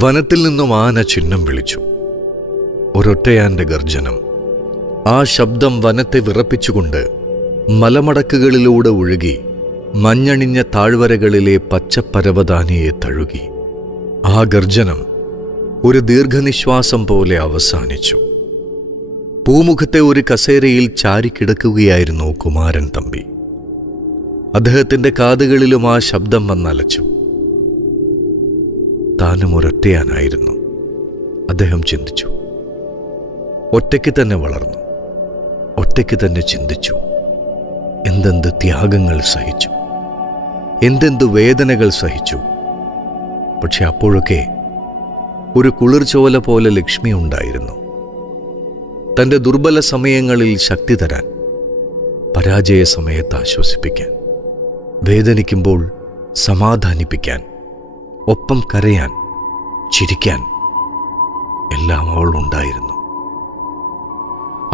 വനത്തിൽ നിന്നും ആന ചിഹ്നം വിളിച്ചു. ഒരൊറ്റയാന്റെ ഗർജനം. ആ ശബ്ദം വനത്തെ വിറപ്പിച്ചുകൊണ്ട് മലമടക്കുകളിലൂടെ ഒഴുകി മഞ്ഞണിഞ്ഞ താഴ്വരകളിലെ പച്ചപ്പരവതാനിയെ തഴുകി. ആ ഗർജനം ഒരു ദീർഘനിശ്വാസം പോലെ അവസാനിച്ചു. പൂമുഖത്തെ ഒരു കസേരയിൽ ചാരിക്കിടക്കുകയായിരുന്നു കുമാരൻ തമ്പി. അദ്ദേഹത്തിന്റെ കാതുകളിലും ആ ശബ്ദം വന്നലച്ചു. താനും ഒരൊറ്റയാനായിരുന്നു, അദ്ദേഹം ചിന്തിച്ചു. ഒറ്റയ്ക്ക് തന്നെ വളർന്നു, ഒറ്റയ്ക്ക് തന്നെ ചിന്തിച്ചു. എന്തെന്ത് ത്യാഗങ്ങൾ സഹിച്ചു, എന്തെന്ത് വേദനകൾ സഹിച്ചു. പക്ഷെ അപ്പോഴൊക്കെ ഒരു കുളിർച്ചോല പോലെ ലക്ഷ്മി ഉണ്ടായിരുന്നു. തൻ്റെ ദുർബല സമയങ്ങളിൽ ശക്തി തരാൻ, പരാജയ സമയത്ത് ആശ്വസിപ്പിക്കാൻ, വേദനിക്കുമ്പോൾ സമാധാനിപ്പിക്കാൻ, ഒപ്പം കരയാൻ, ചിരിക്കാൻ എല്ലാം അവൾ ഉണ്ടായിരുന്നു.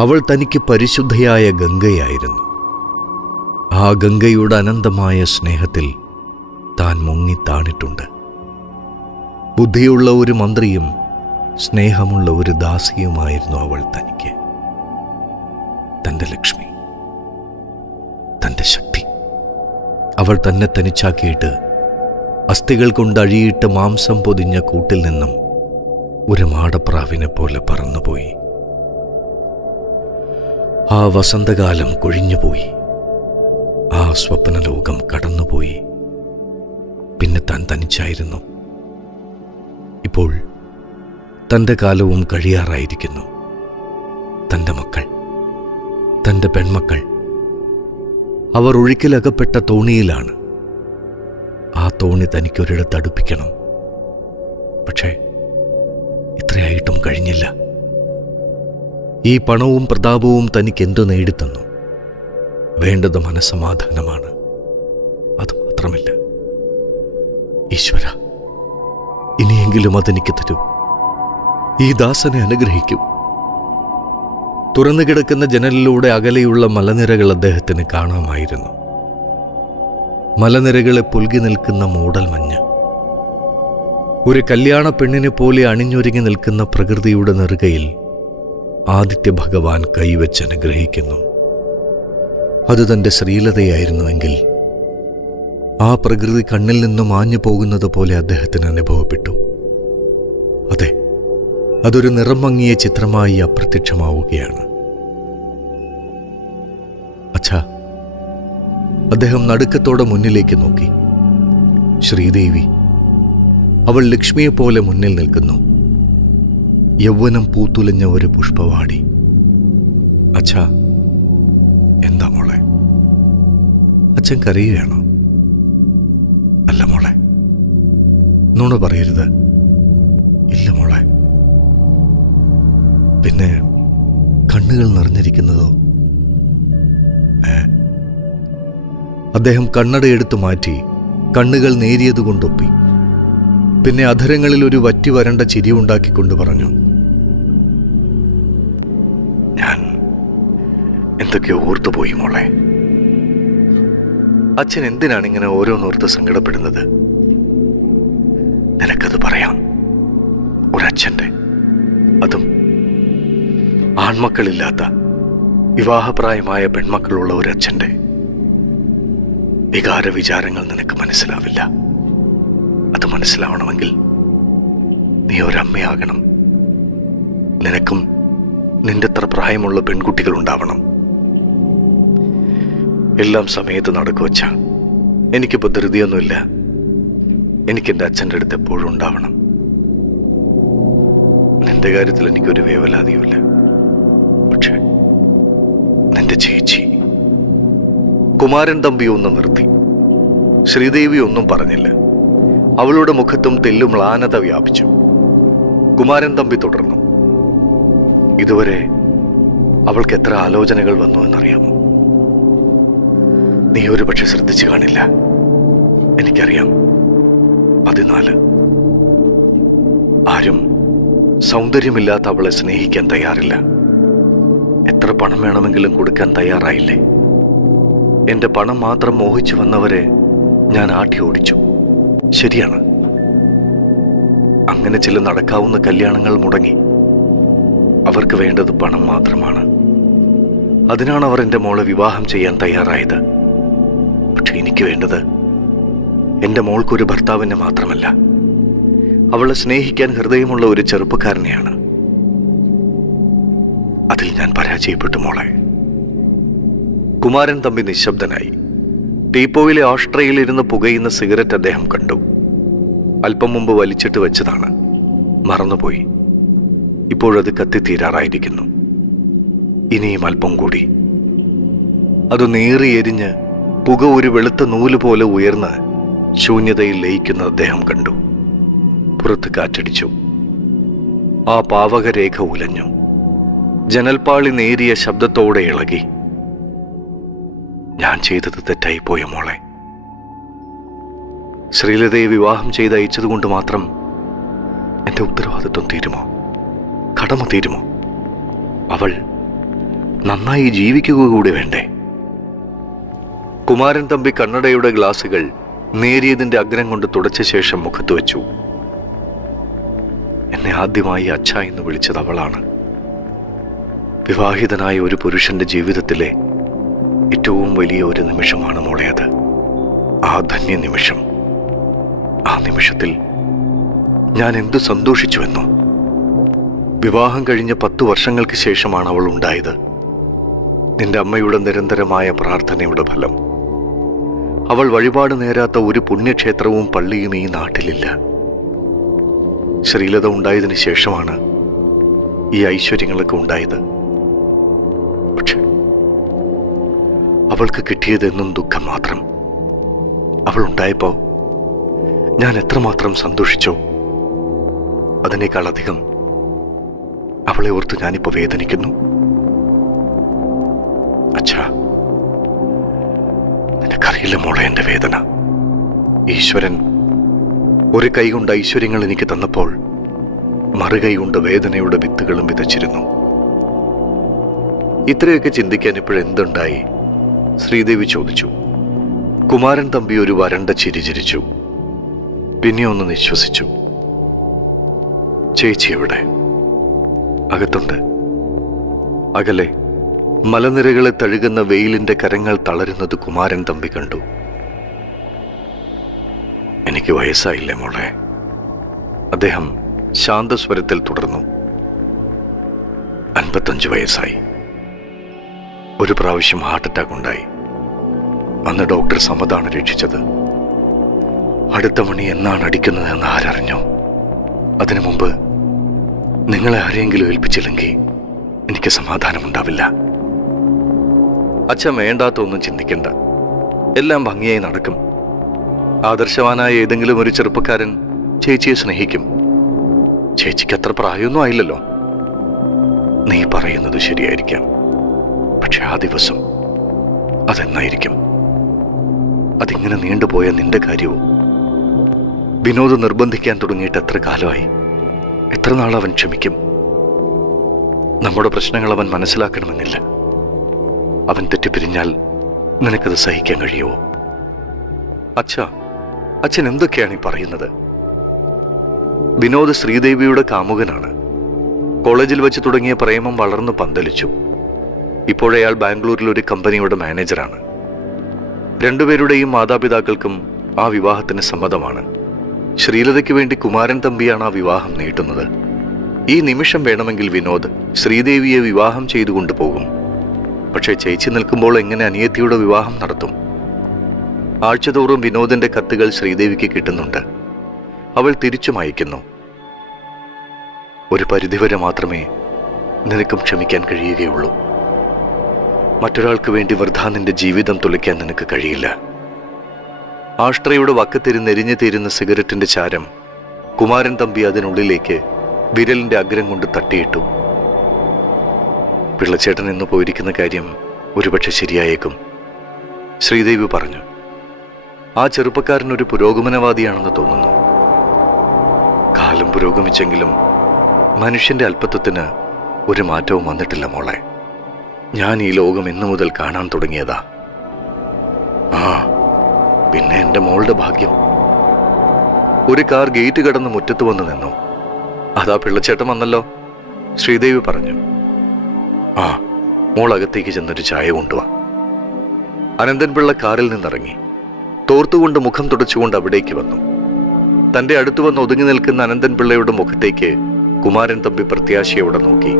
അവൾ തനിക്ക് പരിശുദ്ധയായ ഗംഗയായിരുന്നു. ആ ഗംഗയുടെ അനന്തമായ സ്നേഹത്തിൽ താൻ മുങ്ങിത്താണിട്ടുണ്ട്. ബുദ്ധിയുള്ള ഒരു മന്ത്രിയും സ്നേഹമുള്ള ഒരു ദാസിയുമായിരുന്നു അവൾ തനിക്ക്. തൻ്റെ ലക്ഷ്മി, തൻ്റെ ശക്തി. അവൾ തന്നെ തനിച്ചാക്കിയിട്ട് അസ്ഥികൾ കൊണ്ട് അഴിയിട്ട് മാംസം പൊതിഞ്ഞ കൂട്ടിൽ നിന്നും ഒരു മാടപ്രാവിനെ പോലെ പറന്നുപോയി. ആ വസന്തകാലം കൊഴിഞ്ഞുപോയി. ആ സ്വപ്നലോകം കടന്നുപോയി. പിന്നെ താൻ തനിച്ചായിരുന്നു. ഇപ്പോൾ തൻ്റെ കാലവും കഴിയാറായിരിക്കുന്നു. തൻ്റെ മക്കൾ, തൻ്റെ പെൺമക്കൾ, അവർ ഒഴുക്കിലകപ്പെട്ട തോണിയിലാണ്. ആ തോണി തനിക്കൊരിടത്ത് അടുപ്പിക്കണം. പക്ഷേ ഇത്രയായിട്ടും കഴിഞ്ഞില്ല. ഈ പണവും പ്രതാപവും തനിക്കെന്തു നേടിത്തന്നു? വേണ്ടത് മനസ്സമാധാനമാണ്. അതുമാത്രമില്ല. ഈശ്വര, ഇനിയെങ്കിലും അതെനിക്ക് തരൂ. ഈ ദാസനെ അനുഗ്രഹിക്കൂ. തുറന്നു കിടക്കുന്ന ജനലിലൂടെ അകലെയുള്ള മലനിരകൾ അദ്ദേഹത്തിന് കാണാമായിരുന്നു. മലനിരകളെ പുൽകി നിൽക്കുന്ന മൂടൽ മഞ്ഞ്. ഒരു കല്യാണ പെണ്ണിനെ പോലെ അണിഞ്ഞൊരുങ്ങി നിൽക്കുന്ന പ്രകൃതിയുടെ നെറുകയിൽ ആദിത്യ ഭഗവാൻ കൈവച്ച് അനുഗ്രഹിക്കുന്നു. അത് തൻ്റെ ശ്രീലതയായിരുന്നുവെങ്കിൽ ആ പ്രകൃതി കണ്ണിൽ നിന്നും മാഞ്ഞു പോകുന്നത് പോലെ അദ്ദേഹത്തിന് അനുഭവപ്പെട്ടു. അതെ, അതൊരു നിറം മങ്ങിയ ചിത്രമായി അപ്രത്യക്ഷമാവുകയാണ്. അച്ഛാ, അദ്ദേഹം നടുക്കത്തോടെ മുന്നിലേക്ക് നോക്കി. ശ്രീദേവി, അവൾ ലക്ഷ്മിയെപ്പോലെ മുന്നിൽ നിൽക്കുന്നു. യൗവനം പൂത്തുലഞ്ഞ ഒരു പുഷ്പവാടി. അച്ഛാ, എന്താ മോളെ? അച്ഛൻ കരയുകയാണോ? അല്ല മോളെ, നുണ പറയരുത്. ഇല്ല മോളെ. പിന്നെ കണ്ണുകൾ നിറഞ്ഞിരിക്കുന്നതോ? അദ്ദേഹം കണ്ണടയെടുത്തു മാറ്റി കണ്ണുകൾ നേരിയതുകൊണ്ടൊപ്പി. പിന്നെ അധരങ്ങളിൽ ഒരു വറ്റി വരണ്ട ചിരി ഉണ്ടാക്കിക്കൊണ്ട് പറഞ്ഞു, ഞാൻ എന്തൊക്കെയോ ഓർത്തുപോയി മോളെ. അച്ഛൻ എന്തിനാണ് ഇങ്ങനെ ഓരോന്നോർത്ത് സങ്കടപ്പെടുന്നത്? നിനക്കത് പറയാം. ഒരച്ഛൻ്റെ, അതും ആൺമക്കളില്ലാത്ത വിവാഹപ്രായമായ പെൺമക്കളുള്ള ഒരച്ഛൻ്റെ വികാര വിചാരങ്ങൾ നിനക്ക് മനസ്സിലാവില്ല. അത് മനസ്സിലാവണമെങ്കിൽ നീ ഒരമ്മയാകണം. നിനക്കും നിന്റെ അത്ര പ്രായമുള്ള പെൺകുട്ടികൾ ഉണ്ടാവണം. എല്ലാം സമയത്ത് നടക്കുവച്ച. എനിക്കിപ്പോൾ ധൃതിയൊന്നുമില്ല. എനിക്കെൻ്റെ അച്ഛൻ്റെ അടുത്ത് എപ്പോഴും ഉണ്ടാവണം. നിന്റെ കാര്യത്തിൽ എനിക്കൊരു വേവലാതിയുമില്ല. പക്ഷെ നിന്റെ ചേച്ചി. കുമാരൻ തമ്പി ഒന്ന് നിർത്തി. ശ്രീദേവി ഒന്നും പറഞ്ഞില്ല. അവളുടെ മുഖത്തും തെല്ലും മ്ലാനത വ്യാപിച്ചു. കുമാരൻ തമ്പി തുടർന്നു. ഇതുവരെ അവൾക്ക് എത്ര ആലോചനകൾ വന്നു എന്നറിയാമോ? നീ ഒരു പക്ഷെ ശ്രദ്ധിച്ചു കാണില്ല. എനിക്കറിയാം. 14. ആരും സൗന്ദര്യമില്ലാത്ത അവളെ സ്നേഹിക്കാൻ തയ്യാറില്ല. എത്ര പണം വേണമെങ്കിലും കൊടുക്കാൻ തയ്യാറായില്ലേ? എന്റെ പണം മാത്രം മോഹിച്ചു വന്നവരെ ഞാൻ ആട്ടി ഓടിച്ചു. ശരിയാണ്. അങ്ങനെ ചില നടക്കാവുന്ന കല്യാണങ്ങൾ മുടങ്ങി. അവർക്ക് വേണ്ടത് പണം മാത്രമാണ്. അതിനാണ് അവർ എൻ്റെ മോളെ വിവാഹം ചെയ്യാൻ തയ്യാറായത്. പക്ഷെ എനിക്ക് വേണ്ടത് എൻ്റെ മോൾക്കൊരു ഭർത്താവിനെ മാത്രമല്ല, അവളെ സ്നേഹിക്കാൻ ഹൃദയമുള്ള ഒരു ചെറുപ്പക്കാരനെയാണ്. അതിൽ ഞാൻ പരാജയപ്പെട്ടു മോളെ. കുമാരൻ തമ്പി നിശബ്ദനായി. ടീപ്പോയിലെ ഓസ്ട്രയിലിരുന്ന് പുകയുന്ന സിഗരറ്റ് അദ്ദേഹം കണ്ടു. അല്പം മുമ്പ് വലിച്ചിട്ട് വെച്ചതാണ്, മറന്നുപോയി. ഇപ്പോഴത് കത്തിത്തീരാറായിരിക്കുന്നു. ഇനിയും അല്പം കൂടി. അത് നേറിയെരിഞ്ഞ് പുക ഒരു വെളുത്ത നൂല് പോലെ ഉയർന്ന് ശൂന്യതയിൽ ലയിക്കുന്ന അദ്ദേഹം കണ്ടു. പുറത്ത് കാറ്റടിച്ചു. ആ പാവകരേഖ ഉലഞ്ഞു. ജനൽപ്പാളി നേരിയ ശബ്ദത്തോടെ ഇളകി. ഞാൻ ചെയ്തത് തെറ്റായിപ്പോയ മോളെ. ശ്രീലതയെ വിവാഹം ചെയ്ത് അയച്ചതുകൊണ്ട് മാത്രം എന്റെ ഉത്തരവാദിത്വം തീരുമോ? കടമ തീരുമോ? അവൾ നന്നായി ജീവിക്കുക കൂടി വേണ്ടേ? കുമാരൻ തമ്പി കണ്ണടയുടെ ഗ്ലാസുകൾ നേരിയതിന്റെ അഗ്രം കൊണ്ട് തുടച്ച ശേഷം മുഖത്ത് വെച്ചു. എന്നെ ആദ്യമായി അച്ഛ എന്ന് വിളിച്ചത് അവളാണ്. വിവാഹിതനായ ഒരു പുരുഷന്റെ ജീവിതത്തിലെ ഏറ്റവും വലിയ ഒരു നിമിഷമാണ് മോളെ അത്. ആ ധന്യ നിമിഷം. ആ നിമിഷത്തിൽ ഞാൻ എന്തു സന്തോഷിച്ചുവെന്നോ. വിവാഹം കഴിഞ്ഞ 10 വർഷങ്ങൾക്ക് ശേഷമാണ് അവൾ ഉണ്ടായത്. നിന്റെ അമ്മയുടെ നിരന്തരമായ പ്രാർത്ഥനയുടെ ഫലം. അവൾ വഴിപാട് നേരാത്ത ഒരു പുണ്യക്ഷേത്രവും പള്ളിയും ഈ നാട്ടിലില്ല. ശ്രീലത ഉണ്ടായതിനു ശേഷമാണ് ഈ ഐശ്വര്യങ്ങളൊക്കെ ഉണ്ടായത്. പക്ഷെ അവൾക്ക് കിട്ടിയതെന്നും ദുഃഖം മാത്രം. അവൾ ഉണ്ടായപ്പോ ഞാൻ എത്രമാത്രം സന്തോഷിച്ചോ അതിനേക്കാൾ അധികം അവളെ ഓർത്ത് ഞാനിപ്പോ വേദനിക്കുന്നു. അച്ഛാ, നിനക്കറിയില്ല മോളെ എന്റെ വേദന. ഈശ്വരൻ ഒരു കൈ കൊണ്ട് ഐശ്വര്യങ്ങൾ എനിക്ക് തന്നപ്പോൾ മറുകൈ കൊണ്ട് വേദനയുടെ വിത്തുകളും വിതച്ചിരുന്നു. ഇത്രയൊക്കെ ചിന്തിക്കാൻ ഇപ്പോഴെന്തുണ്ടായി? ശ്രീദേവി ചോദിച്ചു. കുമാരൻ തമ്പി ഒരു വരണ്ട ചിരി ചിരിച്ചു. പിന്നെ ഒന്ന് നിശ്വസിച്ചു. ചേച്ചി എവിടെ? അകത്തുണ്ട്. അകലെ മലനിരകളെ തഴുകുന്ന വെയിലിന്റെ കരങ്ങൾ തളരുന്നത് കുമാരൻ തമ്പി കണ്ടു. എനിക്ക് വയസ്സായില്ലേ മോളെ? അദ്ദേഹം ശാന്തസ്വരത്തിൽ തുടർന്നു. 55 വയസ്സായി. ഒരു പ്രാവശ്യം ഹാർട്ട് അറ്റാക്ക് ഉണ്ടായി. അന്ന് ഡോക്ടർ സമതാണ് രക്ഷിച്ചത്. അടുത്ത മണി എന്നാണ് അടിക്കുന്നതെന്ന് ആരറിഞ്ഞോ? അതിനു മുമ്പ് നിങ്ങളെ ആരെയെങ്കിലും ഏൽപ്പിച്ചില്ലെങ്കിൽ എനിക്ക് സമാധാനമുണ്ടാവില്ല. അച്ഛൻ വേണ്ടാത്തൊന്നും ചിന്തിക്കണ്ട. എല്ലാം ഭംഗിയായി നടക്കും. ആദർശവാനായ ഏതെങ്കിലും ഒരു ചെറുപ്പക്കാരൻ ചേച്ചിയെ സ്നേഹിക്കും. ചേച്ചിക്ക് അത്ര പ്രായമൊന്നും ആയില്ലല്ലോ. നീ പറയുന്നത് ശരിയായിരിക്കാം. പക്ഷെ ആ ദിവസം അതെന്നായിരിക്കും? അതിങ്ങനെ നീണ്ടുപോയ നിന്റെ കാര്യവും. വിനോദ് നിർബന്ധിക്കാൻ തുടങ്ങിയിട്ട് എത്ര കാലമായി? എത്ര നാൾ അവൻ ക്ഷമിക്കും? നമ്മുടെ പ്രശ്നങ്ങൾ അവൻ മനസ്സിലാക്കണമെന്നില്ല. അവൻ തെറ്റിപ്പിരിഞ്ഞാൽ നിനക്കത് സഹിക്കാൻ കഴിയുമോ? അച്ഛൻ എന്തൊക്കെയാണ് ഈ പറയുന്നത്? വിനോദ് ശ്രീദേവിയുടെ കാമുകനാണ്. കോളേജിൽ വെച്ച് തുടങ്ങിയ പ്രേമം വളർന്നു പന്തലിച്ചു. ഇപ്പോഴയാൾ ബാംഗ്ലൂരിൽ ഒരു കമ്പനിയുടെ മാനേജറാണ്. രണ്ടുപേരുടെയും മാതാപിതാക്കൾക്കും ആ വിവാഹത്തിന് സമ്മതമാണ്. ശ്രീലതയ്ക്ക് വേണ്ടി കുമാരൻ തമ്പിയാണ് ആ വിവാഹം നീട്ടുന്നത്. ഈ നിമിഷം വേണമെങ്കിൽ വിനോദ് ശ്രീദേവിയെ വിവാഹം ചെയ്തു കൊണ്ടുപോകും. പക്ഷേ ചേച്ചി നിൽക്കുമ്പോൾ എങ്ങനെ അനിയത്തിയുടെ വിവാഹം നടത്തും? ആഴ്ചതോറും വിനോദിന്റെ കത്തുകൾ ശ്രീദേവിക്ക് കിട്ടുന്നുണ്ട്. അവൾ തിരിച്ചും അയക്കുന്നു. ഒരു പരിധിവരെ മാത്രമേ നിനക്കും ക്ഷമിക്കാൻ കഴിയുകയുള്ളൂ. മറ്റൊരാൾക്ക് വേണ്ടി വൃഥാ നിന്റെ ജീവിതം തുലയ്ക്കാൻ നിനക്ക് കഴിയില്ല. ആഷ്ട്രയുടെ വക്കത്തിരുന്നെരിഞ്ഞു തീരുന്ന സിഗരറ്റിന്റെ ചാരം കുമാരൻ തമ്പി അതിനുള്ളിലേക്ക് വിരലിന്റെ അഗ്രം കൊണ്ട് തട്ടിയിട്ടു. പിള്ളച്ചേട്ടൻ ഇന്ന് പോയിരിക്കുന്ന കാര്യം ഒരുപക്ഷെ ശരിയായേക്കും, ശ്രീദേവി പറഞ്ഞു. ആ ചെറുപ്പക്കാരൻ ഒരു പുരോഗമനവാദിയാണെന്ന് തോന്നുന്നു. കാലം പുരോഗമിച്ചെങ്കിലും മനുഷ്യന്റെ അല്പത്വത്തിന് ഒരു മാറ്റവും വന്നിട്ടില്ല മോളെ. ഞാൻ ഈ ലോകം ഇന്നു മുതൽ കാണാൻ തുടങ്ങിയതാ. പിന്നെ എന്റെ മോളുടെ ഭാഗ്യം. ഒരു കാർ ഗേറ്റ് കടന്ന് മുറ്റത്ത് വന്ന് നിന്നു. അതാ പിള്ളച്ചേട്ടൻ വന്നല്ലോ, ശ്രീദേവി പറഞ്ഞു. ആ, മോൾ അകത്തേക്ക് ചെന്നൊരു ചായ കൊണ്ടുവാ. അനന്തൻ പിള്ള കാറിൽ നിന്നിറങ്ങി തോർത്തുകൊണ്ട് മുഖം തുടച്ചുകൊണ്ട് അവിടേക്ക് വന്നു. തന്റെ അടുത്ത് വന്ന് ഒതുങ്ങി നിൽക്കുന്ന അനന്തൻ പിള്ളയുടെ മുഖത്തേക്ക് കുമാരൻ തമ്പി പ്രത്യാശയോടെ നോക്കി.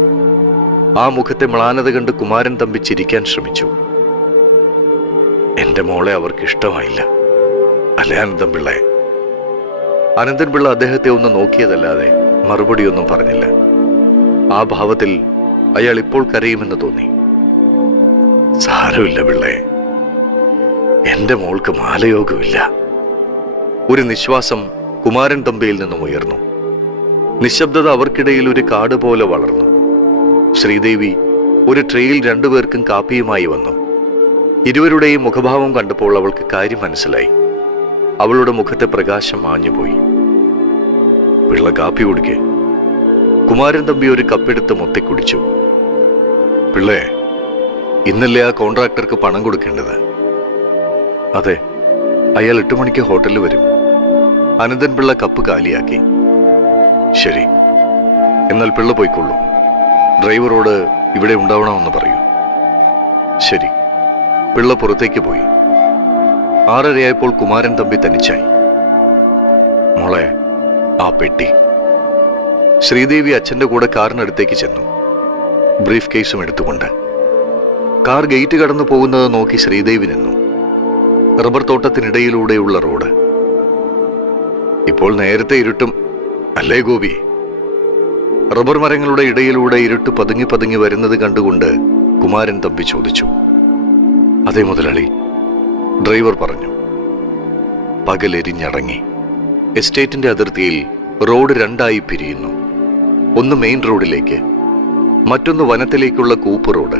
ആ മുഖത്തെ മ്ലാനത കണ്ട് കുമാരൻ തമ്പി ചിരിക്കാൻ ശ്രമിച്ചു. എന്റെ മോളെ അവർക്ക് ഇഷ്ടമായില്ല അല്ലേ അനന്തൻ പിള്ളേ? അനന്തൻ പിള്ള അദ്ദേഹത്തെ ഒന്ന് നോക്കിയതല്ലാതെ മറുപടിയൊന്നും പറഞ്ഞില്ല. ആ ഭാവത്തിൽ അയാൾ ഇപ്പോൾ കരയുമെന്ന് തോന്നി. സാരമില്ല പിള്ളേ, എന്റെ മോൾക്ക് മാലയോഗമില്ല. ഒരു നിശ്വാസം കുമാരൻ തമ്പിയിൽ നിന്നും ഉയർന്നു. നിശബ്ദത അവർക്കിടയിൽ ഒരു കാട് പോലെ വളർന്നു. ശ്രീദേവി ഒരു ട്രെയിൽ രണ്ടുപേർക്കും കാപ്പിയുമായി വന്നു. ഇരുവരുടെയും മുഖഭാവം കണ്ടപ്പോൾ അവൾക്ക് കാര്യം മനസ്സിലായി. അവളുടെ മുഖത്തെ പ്രകാശം മാഞ്ഞുപോയി. പിള്ള കാപ്പി കുടിക്കേ. കുമാരൻ തമ്പി ഒരു കപ്പെടുത്ത് മൊത്തിക്കുടിച്ചു. പിള്ളേ, ഇന്നല്ലേ ആ കോൺട്രാക്ടർക്ക് പണം കൊടുക്കേണ്ടത്? അതെ, അയാൾ 8 മണിക്ക് ഹോട്ടലിൽ വരും. അനന്തൻ പിള്ള കപ്പ് കാലിയാക്കി. ശരി, എന്നാൽ പിള്ള പോയിക്കൊള്ളൂ. ഡ്രൈവറോട് ഇവിടെ ഉണ്ടാവണമെന്ന് പറയൂ. ശരി. പിള്ള പുറത്തേക്ക് പോയി. 6:30 കുമാരൻ തമ്പി തനിച്ചായി. മോളെ, ആ പെട്ടി. ശ്രീദേവി അച്ഛന്റെ കൂടെ കാറിനടുത്തേക്ക് ചെന്നു, ബ്രീഫ് കേസും എടുത്തുകൊണ്ട്. കാർ ഗേറ്റ് കടന്നു പോകുന്നത് നോക്കി ശ്രീദേവി നിന്നു. റബ്ബർ തോട്ടത്തിനിടയിലൂടെയുള്ള റോഡ്. ഇപ്പോൾ നേരത്തെ ഇരുട്ടും അല്ലേ ഗോപി? റബ്ബർ മരങ്ങളുടെ ഇടയിലൂടെ ഇരുട്ട് പതുങ്ങി പതുങ്ങി വരുന്നത് കണ്ടുകൊണ്ട് കുമാരൻ തമ്പി ചോദിച്ചു. അതേ മുതലാളി, ഡ്രൈവർ പറഞ്ഞു. പകലെരിഞ്ഞടങ്ങി. എസ്റ്റേറ്റിന്റെ അതിർത്തിയിൽ റോഡ് 2ആയി പിരിയുന്നു. ഒന്ന് മെയിൻ റോഡിലേക്ക്, മറ്റൊന്ന് വനത്തിലേക്കുള്ള കൂപ്പ് റോഡ്.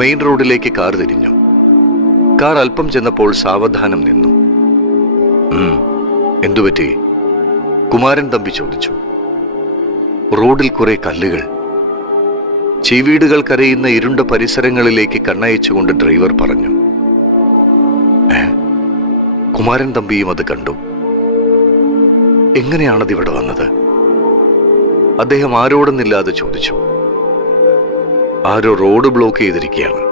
മെയിൻ റോഡിലേക്ക് കാർ തിരിഞ്ഞു. കാർ അല്പം ചെന്നപ്പോൾ സാവധാനം നിന്നു. എന്തുപറ്റി? കുമാരൻ തമ്പി ചോദിച്ചു. റോഡിൽ കുറെ കല്ലുകൾ. ചീവീടുകൾ കരയുന്ന ഇരുണ്ട പരിസരങ്ങളിലേക്ക് കണ്ണയച്ചുകൊണ്ട് ഡ്രൈവർ പറഞ്ഞു. കുമാരൻ തമ്പിയും അത് കണ്ടു. എങ്ങനെയാണത് ഇവിടെ വന്നത്? അദ്ദേഹം ആരോടൊന്നില്ലാതെ ചോദിച്ചു. ആരോ റോഡ് ബ്ലോക്ക് ചെയ്തിരിക്കുകയാണ്.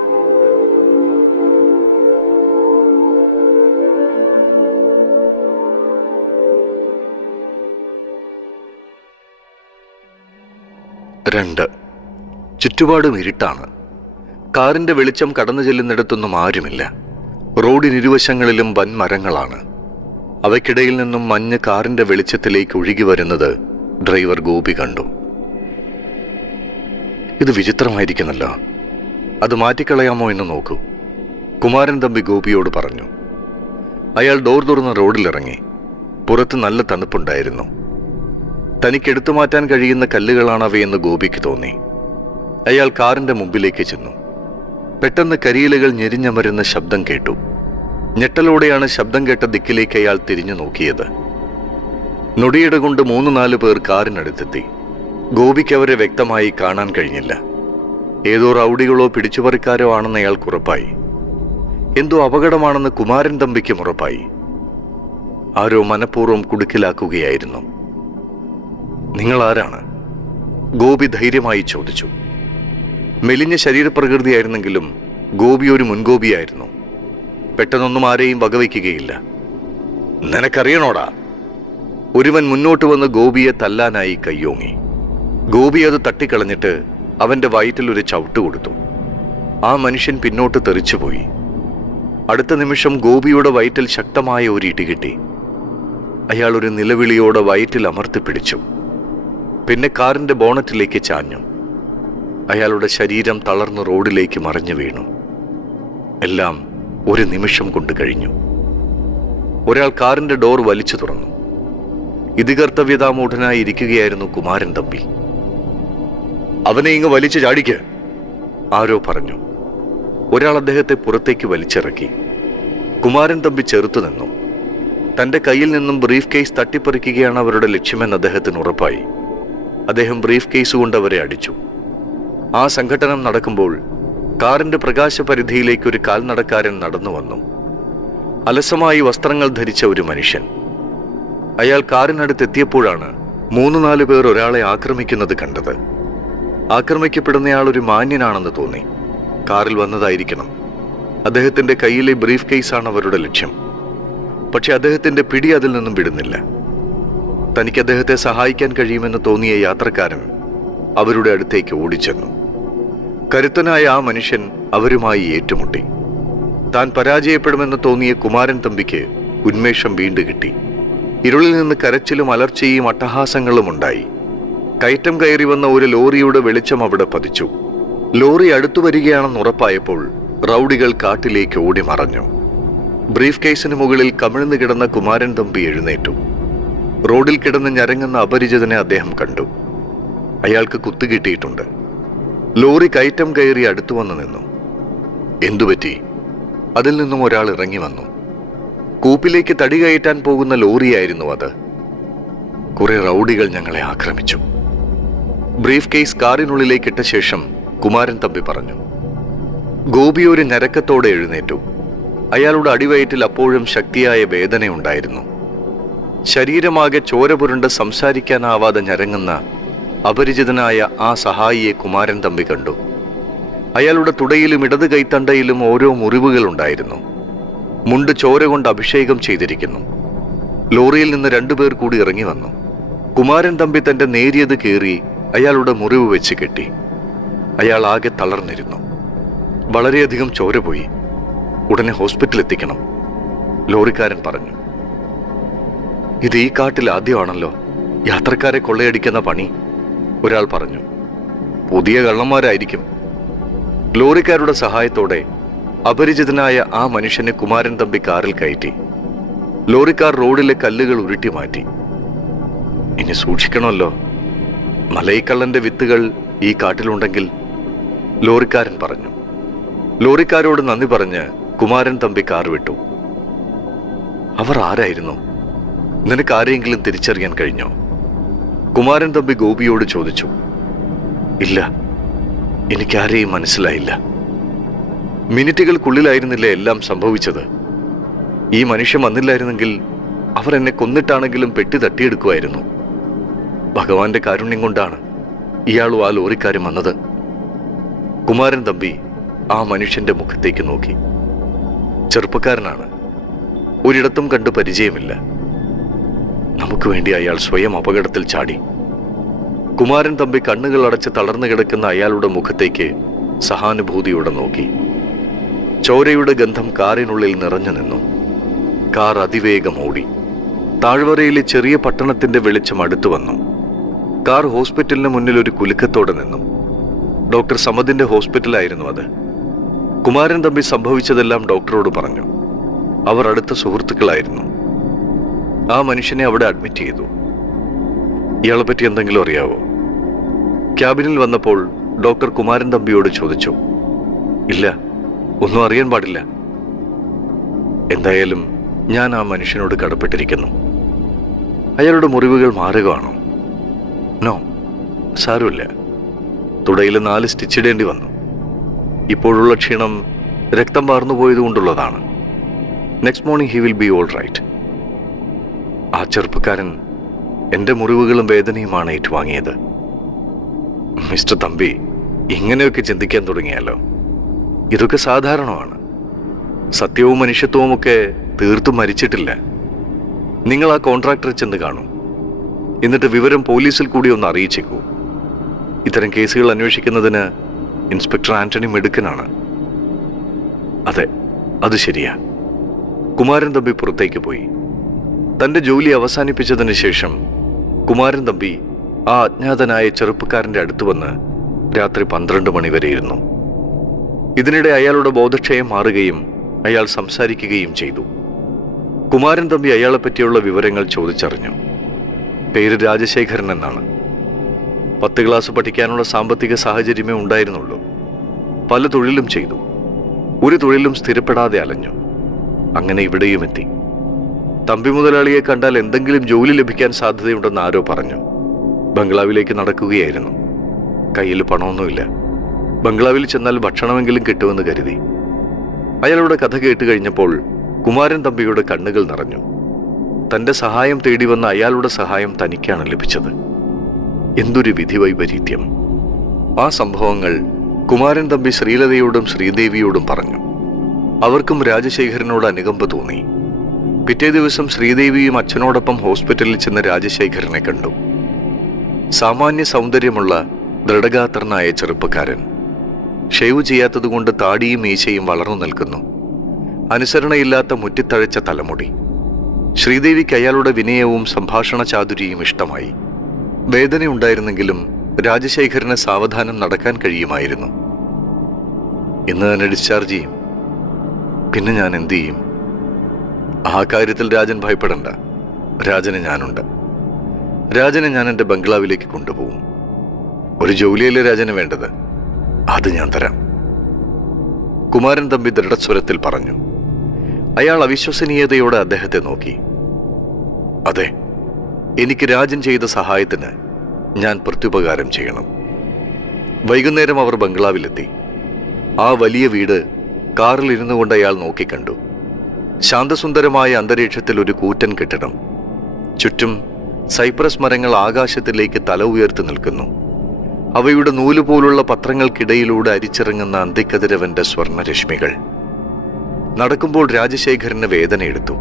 രണ്ട്, ചുറ്റുപാടും ഇരുട്ടാണ്. കാറിന്റെ വെളിച്ചം കടന്നു ചെല്ലുന്നിടത്തൊന്നും ആരുമില്ല. റോഡിനിരുവശങ്ങളിലും വൻമരങ്ങളാണ്. അവയ്ക്കിടയിൽ നിന്നും മഞ്ഞ് കാറിന്റെ വെളിച്ചത്തിലേക്ക് ഒഴുകി വരുന്നത് ഡ്രൈവർ ഗോപി കണ്ടു. ഇത് വിചിത്രമായിരിക്കുന്നല്ലോ, അത് മാറ്റിക്കളയാമോ എന്ന് നോക്കൂ, കുമാരൻ തമ്പി ഗോപിയോട് പറഞ്ഞു. അയാൾ ഡോർ തുറന്ന് റോഡിലിറങ്ങി. പുറത്ത് നല്ല തണുപ്പുണ്ടായിരുന്നു. തനിക്കെടുത്തു മാറ്റാൻ കഴിയുന്ന കല്ലുകളാണവയെന്ന് ഗോപിക്ക് തോന്നി. അയാൾ കാറിന്റെ മുമ്പിലേക്ക് ചെന്നു. പെട്ടെന്ന് കരിയിലകൾ ഞെരിഞ്ഞമരുന്ന ശബ്ദം കേട്ടു. ഞെട്ടലോടെയാണ് ശബ്ദം കേട്ട ദിക്കിലേക്ക് അയാൾ തിരിഞ്ഞു നോക്കിയത്. നൊടിയിട കൊണ്ട് 3-4 പേർ കാറിനടുത്തെത്തി. ഗോപിക്ക് അവരെ വ്യക്തമായി കാണാൻ കഴിഞ്ഞില്ല. ഏതോ റൗഡികളോ പിടിച്ചുപറിക്കാരോ ആണെന്ന് അയാൾക്ക് ഉറപ്പായി. എന്തോ അപകടമാണെന്ന് കുമാരൻ തമ്പിക്കും ഉറപ്പായി. ആരോ മനഃപൂർവ്വം കുടുക്കിലാക്കുകയായിരുന്നു. നിങ്ങൾ ആരാണ്? ഗോപി ധൈര്യമായി ചോദിച്ചു. മെലിഞ്ഞ ശരീരപ്രകൃതിയായിരുന്നെങ്കിലും ഗോപി ഒരു മുൻഗോപിയായിരുന്നു. പെട്ടെന്നൊന്നും ആരെയും വകവയ്ക്കുകയില്ല. നിനക്കറിയണോടാ? ഒരുവൻ മുന്നോട്ട് വന്ന് ഗോപിയെ തല്ലാനായി കയ്യോങ്ങി. ഗോപി അത് തട്ടിക്കളഞ്ഞിട്ട് അവന്റെ വയറ്റിൽ ഒരു ചവിട്ട് കൊടുത്തു. ആ മനുഷ്യൻ പിന്നോട്ട് തെറിച്ചുപോയി. അടുത്ത നിമിഷം ഗോപിയുടെ വയറ്റിൽ ശക്തമായ ഒരു ഇടി കിട്ടി. അയാൾ ഒരു നിലവിളിയോടെ വയറ്റിൽ അമർത്തിപ്പിടിച്ചു. പിന്നെ കാറിന്റെ ബോണറ്റിലേക്ക് ചാഞ്ഞു. അയാളുടെ ശരീരം തളർന്ന് റോഡിലേക്ക് മറിഞ്ഞു വീണു. എല്ലാം ഒരു നിമിഷം കൊണ്ട് കഴിഞ്ഞു. ഒരാൾ കാറിന്റെ ഡോർ വലിച്ചു തുറന്നു. ഇതികർത്തവ്യതാമൂഢനായി ഇരിക്കുകയായിരുന്നു കുമാരൻ തമ്പി. അവനെ ഇങ്ങ് വലിച്ചു ചാടിക്ക്, ആരോ പറഞ്ഞു. ഒരാൾ അദ്ദേഹത്തെ പുറത്തേക്ക് വലിച്ചിറക്കി. കുമാരൻ തമ്പി ചെറുത്തു നിന്നു. തന്റെ കയ്യിൽ നിന്നും ബ്രീഫ് കേസ് തട്ടിപ്പറിക്കുകയാണ് അവരുടെ ലക്ഷ്യമെന്ന് അദ്ദേഹത്തിന് ഉറപ്പായി. അദ്ദേഹം ബ്രീഫ് കേസ് കൊണ്ട് അവരെ അടിച്ചു. ആ സംഘട്ടനം നടക്കുമ്പോൾ കാറിന്റെ പ്രകാശപരിധിയിലേക്ക് ഒരു കാൽനടക്കാരൻ നടന്നു വന്നു. അലസമായി വസ്ത്രങ്ങൾ ധരിച്ച ഒരു മനുഷ്യൻ. അയാൾ കാറിനടുത്തെത്തിയപ്പോഴാണ് 3-4 പേർ ഒരാളെ ആക്രമിക്കുന്നത് കണ്ടത്. ആക്രമിക്കപ്പെടുന്നയാൾ ഒരു മാന്യനാണെന്ന് തോന്നി. കാറിൽ വന്നതായിരിക്കണം. അദ്ദേഹത്തിന്റെ കയ്യിലെ ബ്രീഫ് കേസാണ് അവരുടെ ലക്ഷ്യം. പക്ഷെ അദ്ദേഹത്തിന്റെ പിടി അതിൽ നിന്നും വിടുന്നില്ല. തനിക്ക് അദ്ദേഹത്തെ സഹായിക്കാൻ കഴിയുമെന്ന് തോന്നിയ യാത്രക്കാരൻ അവരുടെ അടുത്തേക്ക് ഓടിച്ചെന്നു. കരുത്തനായ ആ മനുഷ്യൻ അവരുമായി ഏറ്റുമുട്ടി. താൻ പരാജയപ്പെടുമെന്ന് തോന്നിയ കുമാരൻ തമ്പിക്ക് ഉന്മേഷം വീണ്ടു കിട്ടി. ഇരുളിൽ നിന്ന് കരച്ചിലും അലർച്ചയും അട്ടഹാസങ്ങളും ഉണ്ടായി. കയറ്റം കയറി വന്ന ഒരു ലോറിയുടെ വെളിച്ചം അവിടെ പതിച്ചു. ലോറി അടുത്തു വരികയാണെന്ന് ഉറപ്പായപ്പോൾ റൗഡികൾ കാട്ടിലേക്ക് ഓടി മറഞ്ഞു. ബ്രീഫ് കേസിന് മുകളിൽ കമിഴ്ന്നു കിടന്ന കുമാരൻ തമ്പി എഴുന്നേറ്റു. റോഡിൽ കിടന്ന് ഞരങ്ങുന്ന അപരിചിതനെ അദ്ദേഹം കണ്ടു. അയാൾക്ക് കുത്തുകിട്ടിയിട്ടുണ്ട്. ലോറി കയറ്റം കയറി അടുത്തു വന്നു നിന്നു. എന്തുപറ്റി? അതിൽ നിന്നും ഒരാൾ ഇറങ്ങി വന്നു. കൂപ്പിലേക്ക് തടി കയറ്റാൻ പോകുന്ന ലോറിയായിരുന്നു അത്. കുറെ റൗഡികൾ ഞങ്ങളെ ആക്രമിച്ചു. ബ്രീഫ് കേസ് കാറിനുള്ളിലേക്ക് ഇട്ട ശേഷം കുമാരൻ തമ്പി പറഞ്ഞു. ഗോപി ഒരു ഞരക്കത്തോടെ എഴുന്നേറ്റു. അയാളുടെ അടിവയറ്റിൽ അപ്പോഴും ശക്തിയായ വേദനയുണ്ടായിരുന്നു. ശരീരമാകെ ചോര പുരണ്ട് സംസാരിക്കാനാവാതെ ഞരങ്ങുന്ന അപരിചിതനായ ആ സഹായിയെ കുമാരൻ തമ്പി കണ്ടു. അയാളുടെ തുടയിലും ഇടത് കൈത്തണ്ടയിലും ഓരോ മുറിവുകൾ ഉണ്ടായിരുന്നു. മുണ്ട് ചോര കൊണ്ട് അഭിഷേകം ചെയ്തിരിക്കുന്നു. ലോറിയിൽ നിന്ന് 2 പേർ കൂടി ഇറങ്ങി വന്നു. കുമാരൻ തമ്പി തന്റെ നേരിയത് കീറി അയാളുടെ മുറിവ് വെച്ച് കെട്ടി. അയാൾ ആകെ തളർന്നിരുന്നു. വളരെയധികം ചോര പോയി. ഉടനെ ഹോസ്പിറ്റലിൽ എത്തിക്കണം, ലോറിക്കാരൻ പറഞ്ഞു. ഇത് ഈ കാട്ടിൽ ആദ്യമാണല്ലോ യാത്രക്കാരെ കൊള്ളയടിക്കുന്ന പണി, ഒരാൾ പറഞ്ഞു. പുതിയ കള്ളന്മാരായിരിക്കും. ലോറിക്കാരുടെ സഹായത്തോടെ അപരിചിതനായ ആ മനുഷ്യനെ കുമാരൻ തമ്പി കാറിൽ കയറ്റി. ലോറിക്കാർ റോഡിലെ കല്ലുകൾ ഉരുട്ടി മാറ്റി. ഇനി സൂക്ഷിക്കണമല്ലോ, മലയിക്കള്ളന്റെ വിത്തുകൾ ഈ കാട്ടിലുണ്ടെങ്കിൽ, ലോറിക്കാരൻ പറഞ്ഞു. ലോറിക്കാരോട് നന്ദി പറഞ്ഞ് കുമാരൻ തമ്പി കാർ വിട്ടു. അവർ ആരായിരുന്നു? നിനക്ക് ആരെയെങ്കിലും തിരിച്ചറിയാൻ കഴിഞ്ഞോ? കുമാരൻ തമ്പി ഗോപിയോട് ചോദിച്ചു. ഇല്ല, എനിക്കാരെയും മനസ്സിലായില്ല. മിനിറ്റുകൾക്കുള്ളിലായിരുന്നില്ല എല്ലാം സംഭവിച്ചത്. ഈ മനുഷ്യൻ വന്നില്ലായിരുന്നെങ്കിൽ അവർ എന്നെ കൊന്നിട്ടാണെങ്കിലും പെട്ടി തട്ടിയെടുക്കുമായിരുന്നു. ഭഗവാന്റെ കാരുണ്യം കൊണ്ടാണ് ഇയാളും ആ ലോറിക്കാരും വന്നത്. കുമാരൻ തമ്പി ആ മനുഷ്യന്റെ മുഖത്തേക്ക് നോക്കി. ചെറുപ്പക്കാരനാണ്, ഒരിടത്തും കണ്ടു പരിചയമില്ല. നമുക്ക് വേണ്ടി അയാൾ സ്വയം അപകടത്തിൽ ചാടി. കുമാരൻ തമ്പി കണ്ണുകൾ അടച്ച് തളർന്നു കിടക്കുന്ന അയാളുടെ മുഖത്തേക്ക് സഹാനുഭൂതിയോടെ നോക്കി. ചോരയുടെ ഗന്ധം കാറിനുള്ളിൽ നിറഞ്ഞു നിന്നു. കാർ അതിവേഗം ഓടി. താഴ്വരയിലെ ചെറിയ പട്ടണത്തിന്റെ വെളിച്ചം അടുത്തു വന്നു. കാർ ഹോസ്പിറ്റലിന് മുന്നിൽ ഒരു കുലുക്കത്തോടെ നിന്നു. ഡോക്ടർ സമദിന്റെ ഹോസ്പിറ്റലായിരുന്നു അത്. കുമാരൻ തമ്പി സംഭവിച്ചതെല്ലാം ഡോക്ടറോട് പറഞ്ഞു. അവർ അടുത്ത സുഹൃത്തുക്കളായിരുന്നു. ആ മനുഷ്യനെ അവിടെ അഡ്മിറ്റ് ചെയ്തു. ഇയാളെ പറ്റി എന്തെങ്കിലും അറിയാവോ? ക്യാബിനിൽ വന്നപ്പോൾ ഡോക്ടർ കുമാരൻ തമ്പിയോട് ചോദിച്ചു. ഇല്ല, ഒന്നും അറിയാൻ പാടില്ല. എന്തായാലും ഞാൻ ആ മനുഷ്യനോട് കടപ്പെട്ടിരിക്കുന്നു. അയാളുടെ മുറിവുകൾ മാറുകയാണോ? നോ, സാരമില്ല. തുടയിൽ 4 സ്റ്റിച്ച് ഇടേണ്ടി വന്നു. ഇപ്പോഴുള്ള ക്ഷീണം രക്തം വാർന്നു പോയതുകൊണ്ടുള്ളതാണ്. Next morning he will be all right. ആ ചെറുപ്പക്കാരൻ എൻ്റെ മുറിവുകളും വേദനയുമാണ് ഏറ്റുവാങ്ങിയത്. മിസ്റ്റർ തമ്പി, ഇങ്ങനെയൊക്കെ ചിന്തിക്കാൻ തുടങ്ങിയാലോ? ഇതൊക്കെ സാധാരണമാണ്. സത്യവും മനുഷ്യത്വവും ഒക്കെ തീർത്തും മരിച്ചിട്ടില്ല. നിങ്ങൾ ആ കോൺട്രാക്ടറെ ചെന്ന് കാണൂ. എന്നിട്ട് വിവരം പോലീസിൽ കൂടി ഒന്ന് അറിയിച്ചേക്കൂ. ഇത്തരം കേസുകൾ അന്വേഷിക്കുന്നതിന് ഇൻസ്പെക്ടർ ആന്റണി മിടുക്കനാണ്. അതെ, അത് ശരിയാ. കുമാരൻ തമ്പി പുറത്തേക്ക് പോയി. തന്റെ ജോലി അവസാനിപ്പിച്ചതിന് ശേഷം കുമാരൻ തമ്പി ആ അജ്ഞാതനായ ചെറുപ്പക്കാരന്റെ അടുത്ത് വന്ന് രാത്രി 12 മണി വരെ ഇരുന്നു. ഇതിനിടെ അയാളുടെ ബോധക്ഷയം മാറുകയും അയാൾ സംസാരിക്കുകയും ചെയ്തു. കുമാരൻ തമ്പി അയാളെ പറ്റിയുള്ള വിവരങ്ങൾ ചോദിച്ചറിഞ്ഞു. പേര് രാജശേഖരൻ എന്നാണ്. 10 ക്ലാസ് പഠിക്കാനുള്ള സാമ്പത്തിക സാഹചര്യമേ ഉണ്ടായിരുന്നുള്ളൂ. പല തൊഴിലും ചെയ്തു. ഒരു തൊഴിലും സ്ഥിരപ്പെടാതെ അലഞ്ഞു. അങ്ങനെ ഇവിടെയും എത്തി. തമ്പി മുതലാളിയെ കണ്ടാൽ എന്തെങ്കിലും ജോലി ലഭിക്കാൻ സാധ്യതയുണ്ടെന്ന് ആരോ പറഞ്ഞു. ബംഗ്ലാവിലേക്ക് നടക്കുകയായിരുന്നു. കയ്യിൽ പണമൊന്നുമില്ല. ബംഗ്ലാവിൽ ചെന്നാൽ ഭക്ഷണമെങ്കിലും കിട്ടുമെന്ന് കരുതി. അയാളുടെ കഥ കേട്ട് കഴിഞ്ഞപ്പോൾ കുമാരൻ തമ്പിയുടെ കണ്ണുകൾ നിറഞ്ഞു. തന്റെ സഹായം തേടി വന്ന അയാളുടെ സഹായം തനിക്കാണ് ലഭിച്ചത്. എന്തൊരു വിധിവൈപരീത്യം! ആ സംഭവങ്ങൾ കുമാരൻ തമ്പി ശ്രീലതയോടും ശ്രീദേവിയോടും പറഞ്ഞു. അവർക്കും രാജശേഖരനോട് അനുകമ്പ തോന്നി. പിറ്റേ ദിവസം ശ്രീദേവിയും അച്ഛനോടൊപ്പം ഹോസ്പിറ്റലിൽ ചെന്ന് രാജശേഖരനെ കണ്ടു. സാമാന്യ സൗന്ദര്യമുള്ള ദൃഢഗാത്രനായ ചെറുപ്പക്കാരൻ. ഷേവ് ചെയ്യാത്തതുകൊണ്ട് താടിയും മീശയും വളർന്നു നിൽക്കുന്നു. അനുസരണയില്ലാത്ത മുറ്റിത്തഴച്ച തലമുടി. ശ്രീദേവിക്ക് അയാളുടെ വിനയവും സംഭാഷണ ചാതുരിയും ഇഷ്ടമായി. വേദനയുണ്ടായിരുന്നെങ്കിലും രാജശേഖരന് സാവധാനം നടക്കാൻ കഴിയുമായിരുന്നു. ഇന്ന് തന്നെ ഡിസ്ചാർജ് ചെയ്യും. പിന്നെ ഞാൻ എന്തു ചെയ്യും? ആ കാര്യത്തിൽ രാജൻ ഭയപ്പെടണ്ട. രാജന് ഞാനുണ്ട്. രാജനെ ഞാൻ എൻ്റെ ബംഗ്ലാവിലേക്ക് കൊണ്ടുപോകും. ഒരു ജോലിയല്ലേ രാജന് വേണ്ടത്? അത് ഞാൻ തരാം, കുമാരൻ തമ്പി ദൃഢസ്വരത്തിൽ പറഞ്ഞു. അയാൾ അവിശ്വസനീയതയോടെ അദ്ദേഹത്തെ നോക്കി. അതെ, എനിക്ക് രാജൻ ചെയ്ത സഹായത്തിന് ഞാൻ പ്രത്യുപകാരം ചെയ്യണം. വൈകുന്നേരം അവർ ബംഗ്ലാവിലെത്തി. ആ വലിയ വീട് കാറിൽ ഇരുന്നു കൊണ്ട് അയാൾ നോക്കിക്കണ്ടു. ശാന്തസുന്ദരമായ അന്തരീക്ഷത്തിൽ ഒരു കൂറ്റൻ കെട്ടിടം. ചുറ്റും സൈപ്രസ് മരങ്ങൾ ആകാശത്തിലേക്ക് തല ഉയർത്തി നിൽക്കുന്നു. അവയുടെ നൂലുപോലുള്ള പത്രങ്ങൾക്കിടയിലൂടെ അരിച്ചിറങ്ങുന്ന അന്തിക്കതിരവന്റെ സ്വർണരശ്മികൾ. നടക്കുമ്പോൾ രാജശേഖരന് വേദനയെടുത്തു.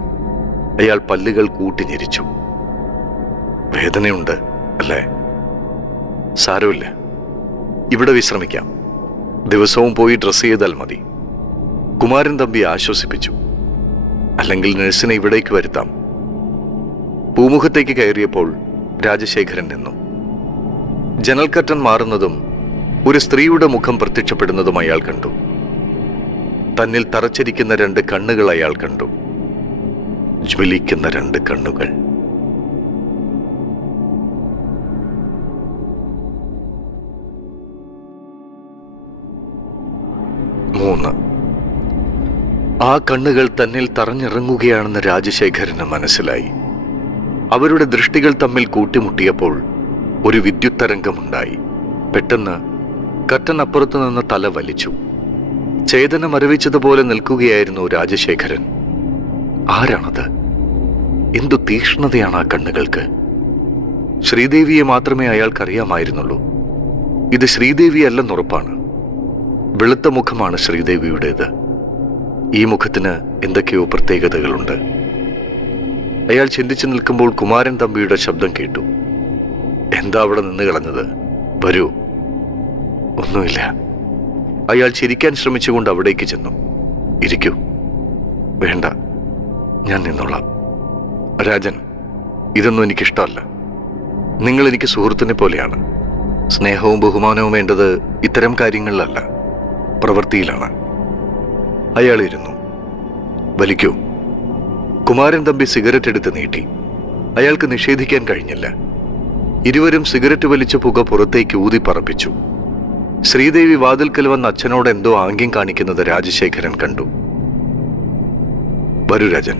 അയാൾ പല്ലുകൾ കൂട്ടിഞ്ഞിരിച്ചു. വേദനയുണ്ട് അല്ലേ? സാരമില്ല, ഇവിടെ വിശ്രമിക്കാം. ദിവസവും പോയി ഡ്രസ് ചെയ്താൽ മതി, കുമാരൻ തമ്പി ആശ്വസിപ്പിച്ചു. അല്ലെങ്കിൽ നഴ്സിനെ ഇവിടേക്ക് വരുത്താം. പൂമുഖത്തേക്ക് കയറിയപ്പോൾ രാജശേഖരൻ നിന്നു. ജനൽ കർട്ടൻ മാറുന്നതും ഒരു സ്ത്രീയുടെ മുഖം പ്രത്യക്ഷപ്പെടുന്നതും അയാൾ കണ്ടു. തന്നിൽ തറച്ചിരിക്കുന്ന 2 കണ്ണുകൾ അയാൾ കണ്ടു. ജ്വലിക്കുന്ന 2 കണ്ണുകൾ. ആ കണ്ണുകൾ തന്നിൽ തറഞ്ഞിറങ്ങുകയാണെന്ന് രാജശേഖരന് മനസ്സിലായി. അവരുടെ ദൃഷ്ടികൾ തമ്മിൽ കൂട്ടിമുട്ടിയപ്പോൾ ഒരു വിദ്യുത് തരംഗമുണ്ടായി. പെട്ടെന്ന് കർട്ടൻ അപ്പുറത്തു നിന്ന് തല വലിച്ചു. ചേതന മരവിച്ചതുപോലെ നിൽക്കുകയായിരുന്നു രാജശേഖരൻ. ആരാണത്? എന്തു തീക്ഷ്ണതയാണ് ആ കണ്ണുകൾക്ക്! ശ്രീദേവിയെ മാത്രമേ അയാൾക്കറിയാമായിരുന്നുള്ളൂ. ഇത് ശ്രീദേവിയല്ലെന്നുറപ്പാണ്. വെളുത്ത മുഖമാണ് ശ്രീദേവിയുടേത്. ഈ മുഖത്തിന് എന്തൊക്കെയോ പ്രത്യേകതകളുണ്ട്. അയാൾ ചിന്തിച്ചു നിൽക്കുമ്പോൾ കുമാരൻ തമ്പിയുടെ ശബ്ദം കേട്ടു. എന്താ അവിടെ നിന്ന് കളഞ്ഞത്? വരൂ. ഒന്നുമില്ല. അയാൾ ചിരിക്കാൻ ശ്രമിച്ചുകൊണ്ട് അവിടേക്ക് ചെന്നു. ഇരിക്കൂ. വേണ്ട, ഞാൻ നിന്നോളാം. രാജൻ, ഇതൊന്നും എനിക്കിഷ്ടമല്ല. നിങ്ങൾ എനിക്ക് സുഹൃത്തിനെ പോലെയാണ്. സ്നേഹവും ബഹുമാനവും വേണ്ടത് ഇത്തരം കാര്യങ്ങളിലല്ല, പ്രവൃത്തിയിലാണ്. അയാൾ ഇരുന്നു. വലിക്കൂ. കുമാരൻ തമ്പി സിഗരറ്റ് എടുത്ത് നീട്ടി. അയാൾക്ക് നിഷേധിക്കാൻ കഴിഞ്ഞില്ല. ഇരുവരും സിഗരറ്റ് വലിച്ച പുക പുറത്തേക്ക് ഊതിപ്പറപ്പിച്ചു. ശ്രീദേവി വാതിൽക്കൽ വന്ന് അച്ഛനോട് എന്തോ ആംഗ്യം കാണിക്കുന്നത് രാജശേഖരൻ കണ്ടു. വരൂ രാജൻ,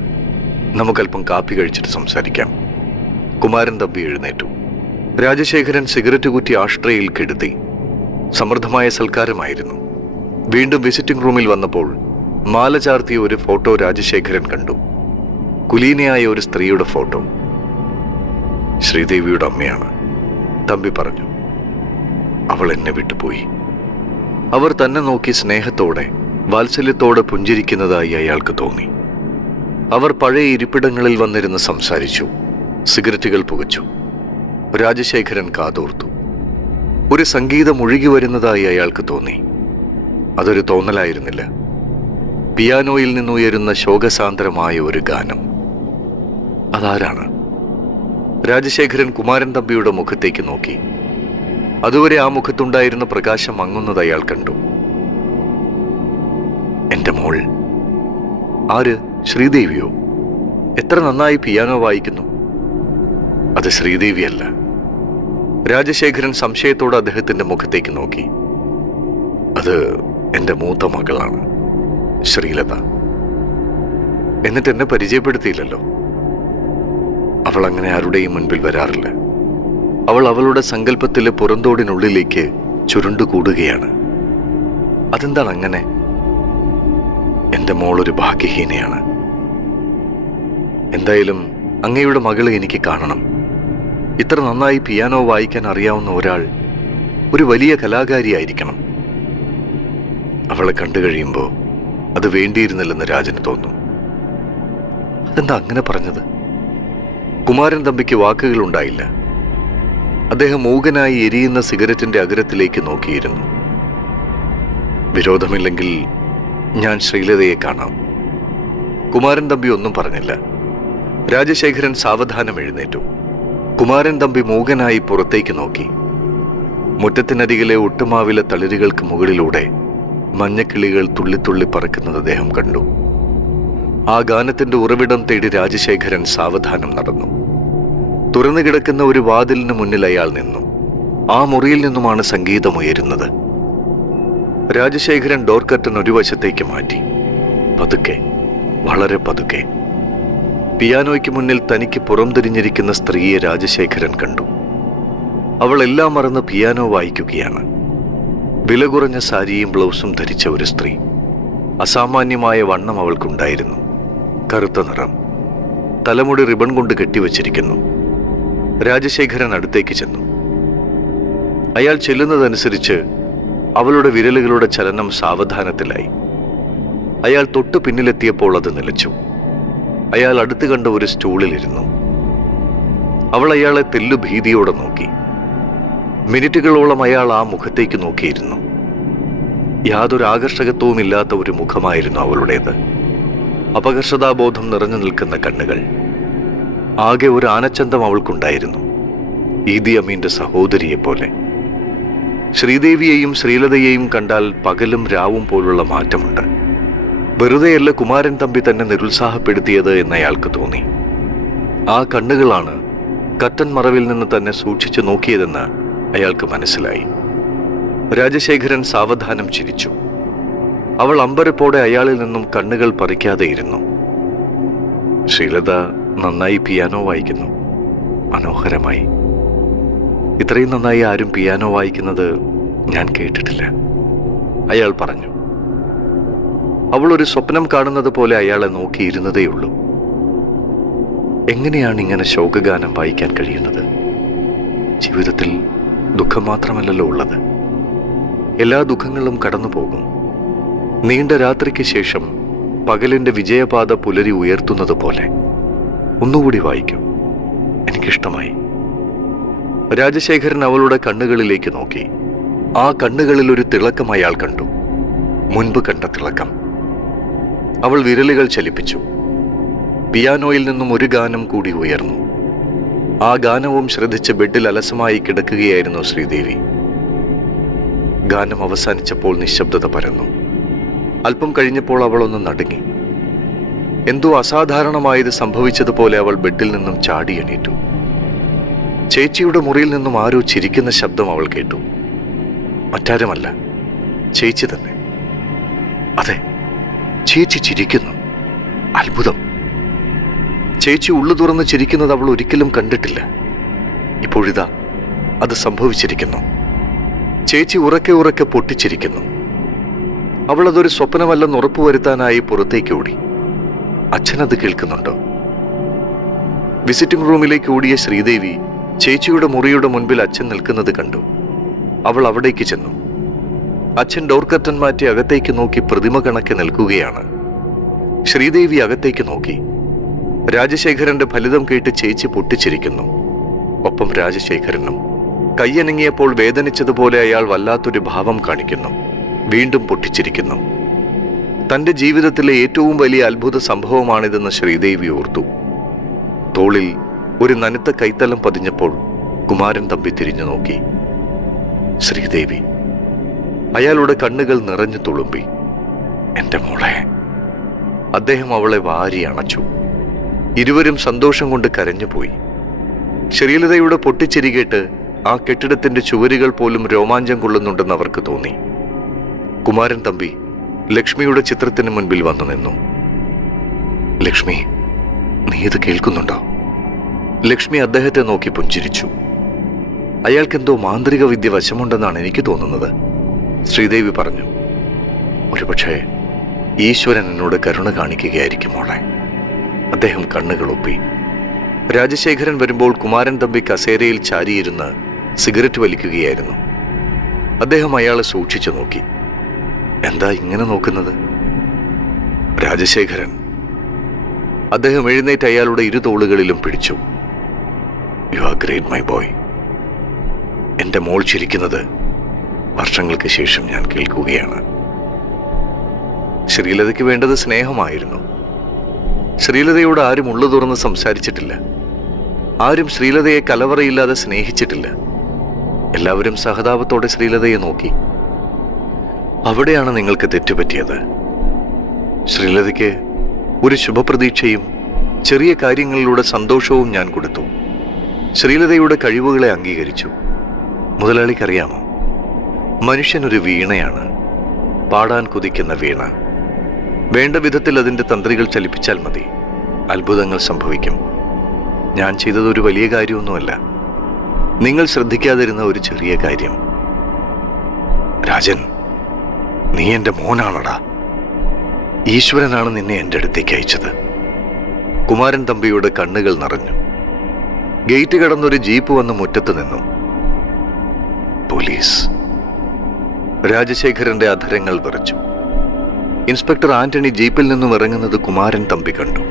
നമുക്കല്പം കാപ്പി കഴിച്ചിട്ട് സംസാരിക്കാം. കുമാരൻ തമ്പി എഴുന്നേറ്റു. രാജശേഖരൻ സിഗരറ്റ് കുറ്റി ആഷ്ട്രയിൽ കെടുത്തി. സമൃദ്ധമായ സൽക്കാരമായിരുന്നു. വീണ്ടും വിസിറ്റിംഗ് റൂമിൽ വന്നപ്പോൾ മാല ചാർത്തിയ ഒരു ഫോട്ടോ രാജശേഖരൻ കണ്ടു. കുലീനയായ ഒരു സ്ത്രീയുടെ ഫോട്ടോ. ശ്രീദേവിയുടെ അമ്മയാണ്, തമ്പി പറഞ്ഞു. അവൾ എന്നെ വിട്ടുപോയി. അവർ തന്നെ നോക്കി സ്നേഹത്തോടെ വാത്സല്യത്തോടെ പുഞ്ചിരിക്കുന്നതായി അയാൾക്ക് തോന്നി. അവർ പഴയ ഇരിപ്പിടങ്ങളിൽ വന്നിരുന്ന് സംസാരിച്ചു. സിഗരറ്റുകൾ പുകച്ചു. രാജശേഖരൻ കാതോർത്തു. ഒരു സംഗീതം ഒഴുകി വരുന്നതായി അയാൾക്ക് തോന്നി. അതൊരു തോന്നലായിരുന്നില്ല. പിയാനോയിൽ നിന്നുയരുന്ന ശോകസാന്ദ്രമായ ഒരു ഗാനം. അതാരാണ്? രാജശേഖരൻ കുമാരൻ തമ്പിയുടെ മുഖത്തേക്ക് നോക്കി. അതുവരെ ആ മുഖത്തുണ്ടായിരുന്ന പ്രകാശം മങ്ങുന്നത് അയാൾ കണ്ടു. എന്റെ മോൾ. ആര്? ശ്രീദേവിയോ? എത്ര നന്നായി പിയാനോ വായിക്കുന്നു. അത് ശ്രീദേവിയല്ല. രാജശേഖരൻ സംശയത്തോടെ അദ്ദേഹത്തിന്റെ മുഖത്തേക്ക് നോക്കി. അത് എന്റെ മൂത്ത മകളാണ്, ശ്രീലത. എന്നിട്ട് എന്നെ പരിചയപ്പെടുത്തിയില്ലല്ലോ. അവൾ അങ്ങനെ ആരുടെയും മുൻപിൽ വരാറില്ല. അവൾ അവളുടെ സങ്കല്പത്തിലെ പുറന്തോടിനുള്ളിലേക്ക് ചുരുണ്ടുകൂടുകയാണ്. അതെന്താണ് അങ്ങനെ? എന്റെ മോളൊരു ഭാഗ്യഹീനയാണ്. എന്തായാലും അങ്ങയുടെ മകളെ എനിക്ക് കാണണം. ഇത്ര നന്നായി പിയാനോ വായിക്കാൻ അറിയാവുന്ന ഒരാൾ ഒരു വലിയ കലാകാരിയായിരിക്കണം. അവളെ കണ്ടു കഴിയുമ്പോൾ അത് വേണ്ടിയിരുന്നില്ലെന്ന് രാജന് തോന്നും. അതെന്താ അങ്ങനെ പറഞ്ഞത്? കുമാരൻ തമ്പിക്ക് വാക്കുകൾ ഉണ്ടായില്ല. അദ്ദേഹം മൂകനായി എരിയുന്ന സിഗരറ്റിന്റെ അഗ്രത്തിലേക്ക് നോക്കിയിരുന്നു. വിരോധമില്ലെങ്കിൽ ഞാൻ ശ്രീലതയെ കാണാം. കുമാരൻ തമ്പി ഒന്നും പറഞ്ഞില്ല. രാജശേഖരൻ സാവധാനം എഴുന്നേറ്റു. കുമാരൻ തമ്പി മൂകനായി പുറത്തേക്ക് നോക്കി. മുറ്റത്തിനരികിലെ ഒട്ടുമാവിലെ തളിരുകൾക്ക് മുകളിലൂടെ മഞ്ഞക്കിളികൾ തുള്ളിത്തുള്ളി പറക്കുന്നത് അദ്ദേഹം കണ്ടു. ആ ഗാനത്തിന്റെ ഉറവിടം തേടി രാജശേഖരൻ സാവധാനം നടന്നു. തുറന്നു കിടക്കുന്ന ഒരു വാതിലിന് മുന്നിൽ അയാൾ നിന്നു. ആ മുറിയിൽ നിന്നുമാണ് സംഗീതമുയരുന്നത്. രാജശേഖരൻ ഡോർ കർട്ടൻ ഒരു വശത്തേക്ക് മാറ്റി. പതുക്കെ, വളരെ പതുക്കെ. പിയാനോയ്ക്ക് മുന്നിൽ തനിക്ക് പുറംതിരിഞ്ഞിരിക്കുന്ന സ്ത്രീയെ രാജശേഖരൻ കണ്ടു. അവൾ എല്ലാം മറന്ന് പിയാനോ വായിക്കുകയാണ്. വില കുറഞ്ഞ സാരിയും ബ്ലൗസും ധരിച്ച ഒരു സ്ത്രീ. അസാമാന്യമായ വണ്ണം അവൾക്കുണ്ടായിരുന്നു. കറുത്ത നിറം. തലമുടി റിബൺ കൊണ്ട് കെട്ടിവച്ചിരിക്കുന്നു. രാജശേഖരൻ അടുത്തേക്ക് ചെന്നു. അയാൾ ചെല്ലുന്നതനുസരിച്ച് അവളുടെ വിരലുകളുടെ ചലനം സാവധാനത്തിലായി. അയാൾ തൊട്ടു പിന്നിലെത്തിയപ്പോൾ അത് നിലച്ചു. അയാൾ അടുത്ത് കണ്ട ഒരു സ്റ്റൂളിലിരുന്നു. അവൾ അയാളെ തെല്ലുഭീതിയോടെ നോക്കി. മിനിറ്റുകളോളം അയാൾ ആ മുഖത്തേക്ക് നോക്കിയിരുന്നു. യാതൊരു ആകർഷകത്വവുമില്ലാത്ത ഒരു മുഖമായിരുന്നു അവളുടേത്. അപകർഷതാബോധം നിറഞ്ഞു നിൽക്കുന്ന കണ്ണുകൾ. ആകെ ഒരു ആനച്ചന്തം അവൾക്കുണ്ടായിരുന്നു, ഈദി അമീന്റെ സഹോദരിയെപ്പോലെ. ശ്രീദേവിയെയും ശ്രീലതയെയും കണ്ടാൽ പകലും രാവും പോലുള്ള മാറ്റമുണ്ട്. വെറുതെയല്ല കുമാരൻ തമ്പി തന്നെ നിരുത്സാഹപ്പെടുത്തിയത് എന്നയാൾക്ക് തോന്നി. ആ കണ്ണുകളാണ് കർട്ടൻ മറവിൽ നിന്ന് തന്നെ സൂക്ഷിച്ചു നോക്കിയതെന്ന് അയാൾക്ക് മനസ്സിലായി. രാജശേഖരൻ സാവധാനം ചിരിച്ചു. അവൾ അമ്പരപ്പോടെ അയാളിൽ നിന്നും കണ്ണുകൾ പറിക്കാതെയിരുന്നു. ശ്രീലത നന്നായി പിയാനോ വായിക്കുന്നു. മനോഹരമായി. ഇത്രയും നന്നായി ആരും പിയാനോ വായിക്കുന്നത് ഞാൻ കേട്ടിട്ടില്ല, അയാൾ പറഞ്ഞു. അവൾ ഒരു സ്വപ്നം കാണുന്നത് പോലെ അയാളെ നോക്കിയിരുന്നതേയുള്ളൂ. എങ്ങനെയാണ് ഇങ്ങനെ ശോകഗാനം വായിക്കാൻ കഴിയുന്നത്? ജീവിതത്തിൽ ദുഃഖം മാത്രമല്ലല്ലോ ഉള്ളത്. എല്ലാ ദുഃഖങ്ങളും കടന്നു പോകും. നീണ്ട രാത്രിക്ക് ശേഷം പകലിന്റെ വിജയപാത പുലരി ഉയർത്തുന്നത് പോലെ. ഒന്നുകൂടി വായിക്കൂ, എനിക്കിഷ്ടമായി. രാജശേഖരൻ അവളുടെ കണ്ണുകളിലേക്ക് നോക്കി. ആ കണ്ണുകളിൽ ഒരു തിളക്കം അയാൾ കണ്ടു. മുൻപ് കണ്ട തിളക്കം. അവൾ വിരലുകൾ ചലിപ്പിച്ചു. പിയാനോയിൽ നിന്നും ഒരു ഗാനം കൂടി ഉയർന്നു. ആ ഗാനവും ശ്രദ്ധിച്ച് ബെഡിൽ അലസമായി കിടക്കുകയായിരുന്നു ശ്രീദേവി. ഗാനം അവസാനിച്ചപ്പോൾ നിശബ്ദത പരന്നു. അല്പം കഴിഞ്ഞപ്പോൾ അവൾ ഒന്ന് നടുങ്ങി. എന്തോ അസാധാരണമായത് സംഭവിച്ചതുപോലെ അവൾ ബെഡിൽ നിന്നും ചാടി എണീറ്റു. ചേച്ചിയുടെ മുറിയിൽ നിന്നും ആരോ ചിരിക്കുന്ന ശബ്ദം അവൾ കേട്ടു. മറ്റാരുമല്ല, ചേച്ചി തന്നെ. അതെ, ചേച്ചി ചിരിക്കുന്നു. അത്ഭുതം. ചേച്ചി ഉള്ളു തുറന്ന് ചിരിക്കുന്നത് അവൾ ഒരിക്കലും കണ്ടിട്ടില്ല. ഇപ്പോഴിതാ അത് സംഭവിച്ചിരിക്കുന്നു. ചേച്ചി ഉറക്കെ ഉറക്കെ പൊട്ടിച്ചിരിക്കുന്നു. അവൾ അതൊരു സ്വപ്നമല്ലെന്ന് ഉറപ്പുവരുത്താനായി പുറത്തേക്ക് ഓടി. അച്ഛനത് കേൾക്കുന്നുണ്ടോ? വിസിറ്റിംഗ് റൂമിലേക്ക് ഓടിയ ശ്രീദേവി ചേച്ചിയുടെ മുറിയുടെ മുൻപിൽ അച്ഛൻ നിൽക്കുന്നത് കണ്ടു. അവൾ അവിടേക്ക് ചെന്നു. അച്ഛൻ ഡോർ കർട്ടൻ മാറ്റി അകത്തേക്ക് നോക്കി പ്രതിമ കണക്കെ നിൽക്കുകയാണ്. ശ്രീദേവി അകത്തേക്ക് നോക്കി. രാജശേഖരന്റെ ഫലിതം കേട്ട് ചേച്ചി പൊട്ടിച്ചിരിക്കുന്നു. ഒപ്പം രാജശേഖരനും. കയ്യനങ്ങിയപ്പോൾ വേദനിച്ചതുപോലെ അയാൾ വല്ലാത്തൊരു ഭാവം കാണിക്കുന്നു. വീണ്ടും പൊട്ടിച്ചിരിക്കുന്നു. തന്റെ ജീവിതത്തിലെ ഏറ്റവും വലിയ അത്ഭുത സംഭവമാണിതെന്ന് ശ്രീദേവി ഓർത്തു. തോളിൽ ഒരു നനുത്ത കൈത്തലം പതിഞ്ഞപ്പോൾ കുമാരൻ തമ്പി തിരിഞ്ഞു നോക്കി. ശ്രീദേവി. അയാളുടെ കണ്ണുകൾ നിറഞ്ഞു തുളുമ്പി. എന്റെ മോളെ. അദ്ദേഹം അവളെ വാരി അണച്ചു. ഇരുവരും സന്തോഷം കൊണ്ട് കരഞ്ഞുപോയി. ശ്രീലതയുടെ പൊട്ടിച്ചിരി കേട്ട് ആ കെട്ടിടത്തിന്റെ ചുവരുകൾ പോലും രോമാഞ്ചം കൊള്ളുന്നുണ്ടെന്ന് അവർക്ക് തോന്നി. കുമാരൻ തമ്പി ലക്ഷ്മിയുടെ ചിത്രത്തിന് മുൻപിൽ വന്നു നിന്നു. ലക്ഷ്മി, നീ ഇത് കേൾക്കുന്നുണ്ടോ? ലക്ഷ്മി അദ്ദേഹത്തെ നോക്കി പുഞ്ചിരിച്ചു. അയാൾക്കെന്തോ മാന്ത്രിക വിദ്യ വശമുണ്ടെന്നാണ് എനിക്ക് തോന്നുന്നത്, ശ്രീദേവി പറഞ്ഞു. ഒരുപക്ഷെ ഈശ്വരൻ എന്നോട് കരുണ കാണിക്കുകയായിരിക്കും മോളെ. അദ്ദേഹം കണ്ണുകൾ ഒപ്പി. രാജശേഖരൻ വരുമ്പോൾ കുമാരൻ തമ്പി കസേരയിൽ ചാരിയിരുന്ന് സിഗരറ്റ് വലിക്കുകയായിരുന്നു. അദ്ദേഹം അയാളെ സൂക്ഷിച്ചു നോക്കി. എന്താ ഇങ്ങനെ നോക്കുന്നത്? രാജശേഖരൻ. അദ്ദേഹം എഴുന്നേറ്റ് അയാളുടെ ഇരുതോളുകളിലും പിടിച്ചു. You are great my boy. എന്റെ മോൾ ചിരിക്കുന്നത് വർഷങ്ങൾക്ക് ശേഷം ഞാൻ കേൾക്കുകയാണ്. ശ്രീലതയ്ക്ക് വേണ്ടത് സ്നേഹമായിരുന്നു. ശ്രീലതയോട് ആരും ഉള്ളു തുറന്ന് സംസാരിച്ചിട്ടില്ല. ആരും ശ്രീലതയെ കലവറയില്ലാതെ സ്നേഹിച്ചിട്ടില്ല. എല്ലാവരും സഹതാപത്തോടെ ശ്രീലതയെ നോക്കി. അവിടെയാണ് നിങ്ങൾക്ക് തെറ്റുപറ്റിയത്. ശ്രീലതയ്ക്ക് ഒരു ശുഭപ്രതീക്ഷയും ചെറിയ കാര്യങ്ങളിലൂടെ സന്തോഷവും ഞാൻ കൊടുത്തു. ശ്രീലതയുടെ കഴിവുകളെ അംഗീകരിച്ചു. മുതലാളിക്കറിയാമോ, മനുഷ്യനൊരു വീണയാണ്, പാടാൻ കുതിക്കുന്ന വീണ. വേണ്ട വിധത്തിൽ അതിൻ്റെ തന്ത്രികൾ ചലിപ്പിച്ചാൽ മതി, അത്ഭുതങ്ങൾ സംഭവിക്കും. ഞാൻ ചെയ്തതൊരു വലിയ കാര്യമൊന്നുമല്ല, നിങ്ങൾ ശ്രദ്ധിക്കാതിരുന്ന ഒരു ചെറിയ കാര്യം. രാജൻ, നീ എൻ്റെ മോനാണടാ. ഈശ്വരനാണ് നിന്നെ എൻ്റെ അടുത്തേക്ക് അയച്ചത്. കുമാരൻ തമ്പിയുടെ കണ്ണുകൾ നിറഞ്ഞു. ഗേറ്റ് കടന്നൊരു ജീപ്പ് വന്ന് മുറ്റത്ത് നിന്നു. പോലീസ്. രാജശേഖരന്റെ അധരങ്ങൾ വിറച്ചു. ഇൻസ്പെക്ടർ ആന്റണി ജീപ്പിൽ നിന്നും ഇറങ്ങുന്നത് കുമാരൻ തമ്പി കണ്ടു.